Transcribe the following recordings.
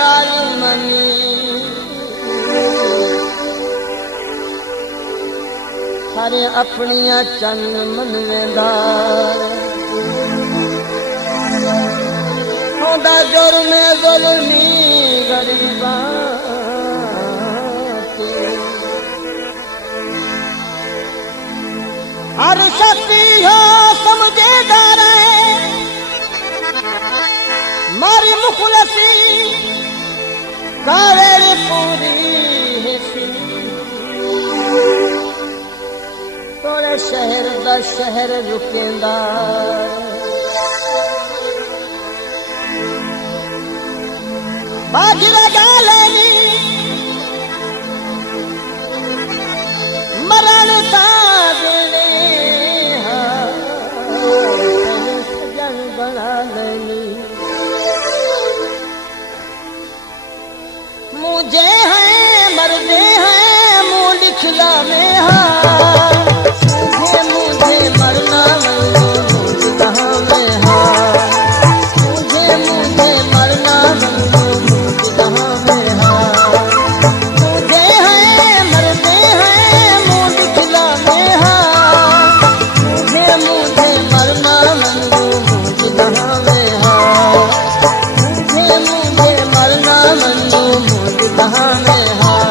प्यारी मनी हरे अपनिया चंद मन वेंदा होंदा जुर्म जुल्मी गरीबा हर शक्ति हो समझेदार मारी मुखलसी कावेरी पूरी हिस्सी तोरे शहर दा शहर रुकेंदा बाजरा गालेनी मरण ता देने सजन बना लेनी मुझे है मरदे हैं मुँह लिखला में हाँ मुझे मरना मंजूर कहाँ में हाँ मुझे मरना मंजूर कहाँ में हाँ मुझे है मरदे हैं मुँह लिखला में हाँ मुझे मरना मंजूर कहाँ में हाँ मुझे मरना मंजूर कहाँ में हाँ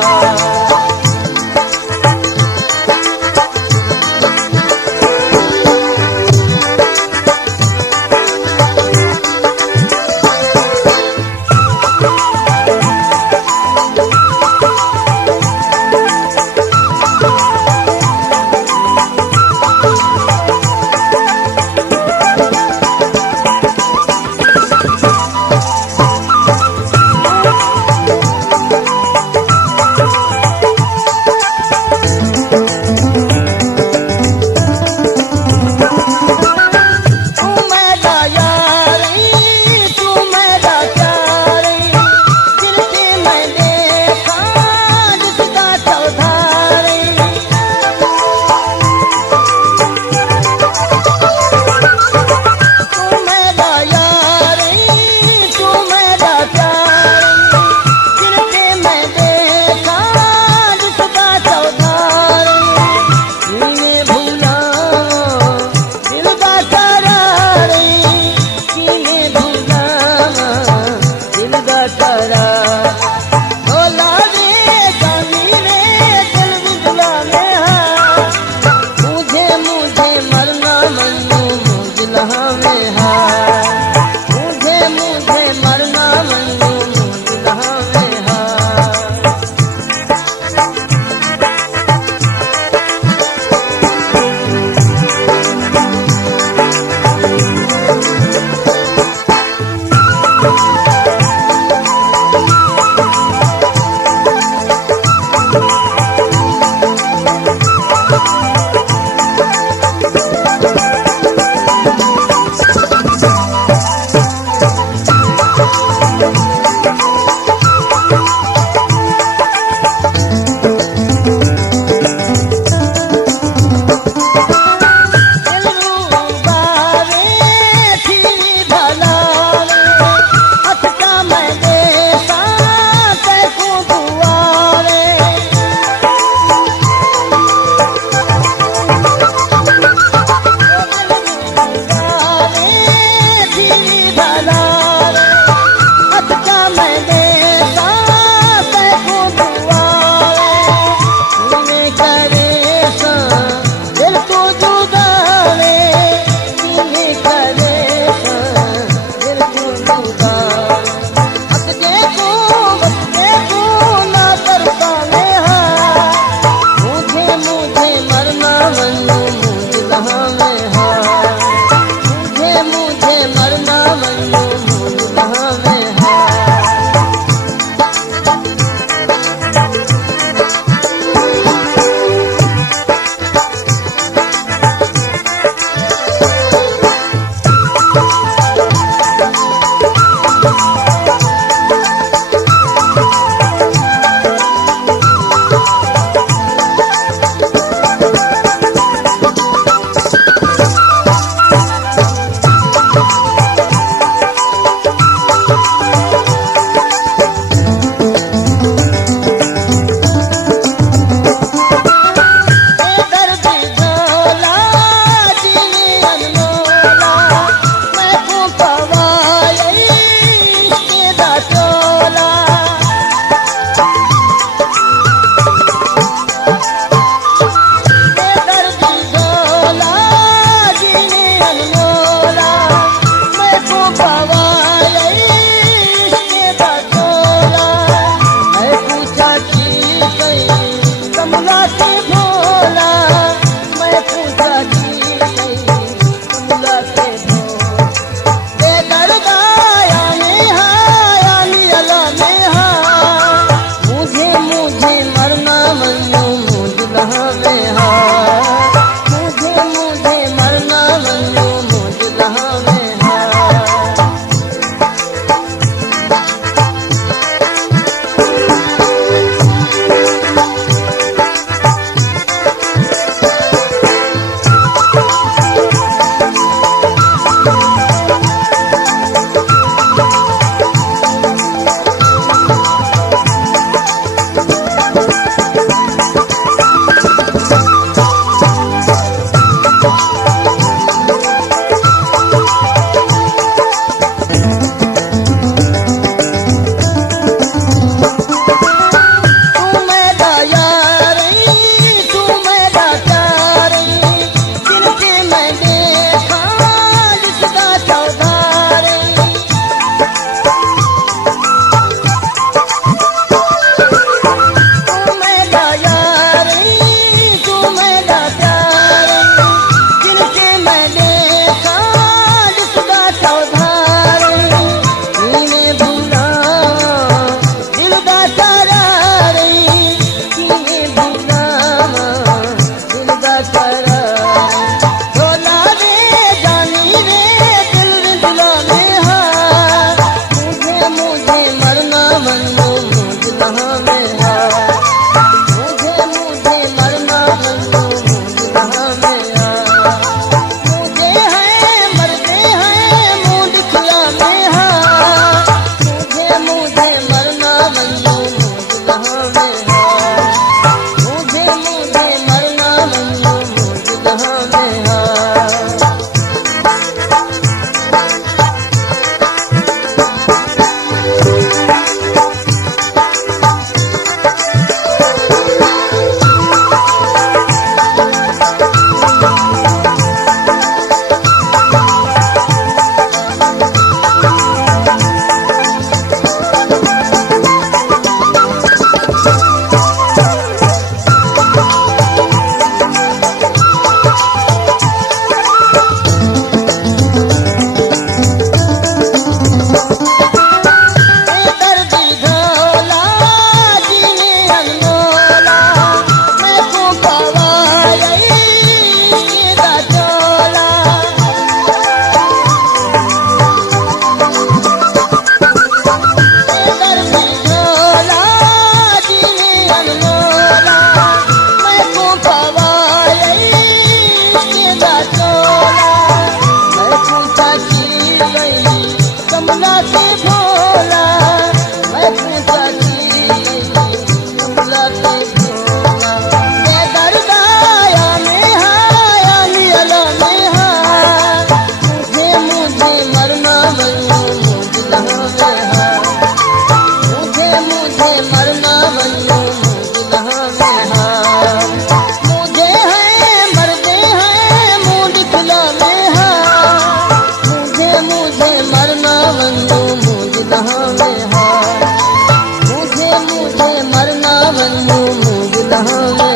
भोला के भोला मैं पूछा जी भोला के भोला मैं दरदाया में हाया नियला में हा मुझे मरना वल्लू मुझला में हा मुझे मरना वल्लू मुझला में हा मुझे है मरते हैं मुँह दिखला में हा मुझे मरना वल्लू मुझला में हा मुझे मरना वल्लू मुझला में